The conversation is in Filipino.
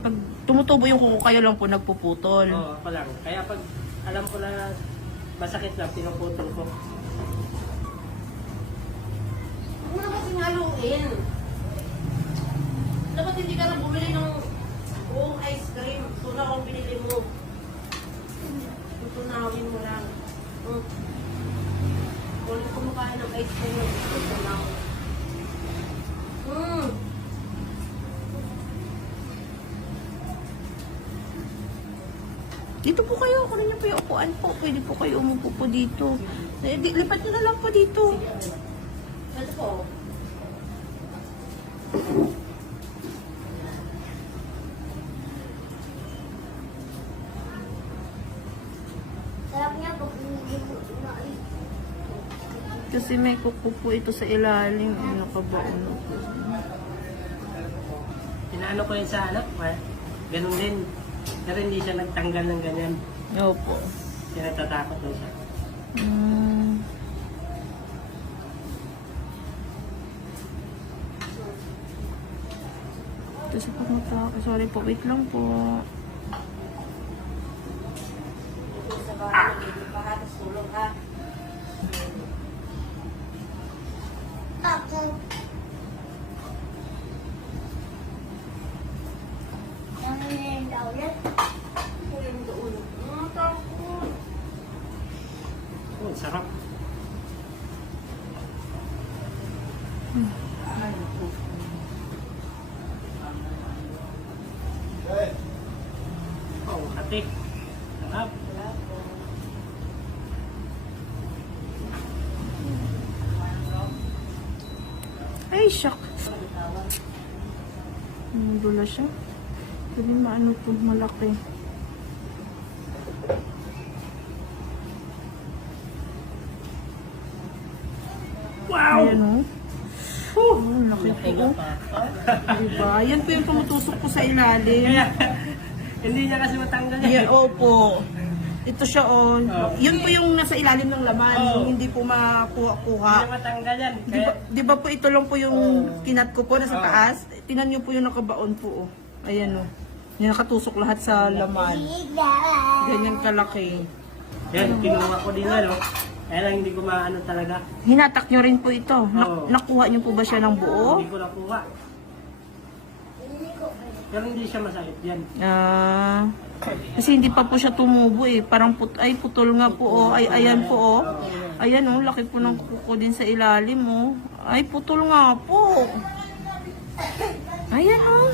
Pag tumutubo yung kuko, kayo lang po nagpuputol. Oo, ako lang. Kaya pag alam ko na masakit lang, pinuputol ko. Huwag mo na kasing haluin. Dapat hindi ka lang bumili ng buong ice cream. Tuna kung binili mo. Tutunawin mo lang. Kung kumakain ng ice cream, tutunaw. Dito po kayo, kunin niyo po yung upuan po. Pwede po kayo umupo po dito. Lipat niyo na lang po dito. Ito po. Sarap niya po. Kasi may kuko po ito sa ilalim. Ano ka ba? Ano po? Inaano ko yun sa anak, ganun din. Pero hindi siya nagtanggal ng ganyan. Opo. Siya natatakot na siya. Ito sa pagmatake. Sorry po, wait lang po. Ito sa bahay, hindi pa halos tulog ha. Oh, sarap. Oh, hati. Sarap. Ay, shock. Dula siya. Pwede maano po, malaki. Wow! Ayan o. Oh, laki po. Diba? Yan po yung tumutusok po sa ilalim. Kaya, hindi niya kasi matanggal yan. Yeah, opo. Ito siya o. Yun po yung nasa ilalim ng laman. Yung hindi po makuha-kuha. Hindi niya matanggal yan. Kaya, Di ba po ito lang po yung kinat ko po nasa taas? Tingnan niyo po yung nakabaon po. Ayan o. Yung nakatusok lahat sa laman. Ganyan kalaki. yan, kinuha ko din ano. Kaya lang hindi ko maano talaga. Hinatak niyo rin po ito. Oo. Nakuha niyo po ba siya ng buo? Hindi ko nakuha. Pero hindi siya masakit yan. Kasi hindi pa po siya tumubo eh. Parang putol nga po oh. Ay, ayan po oh. Ayan oh, laki po ng kuko din sa ilalim oh. Ay, putol nga po. Ayan oh.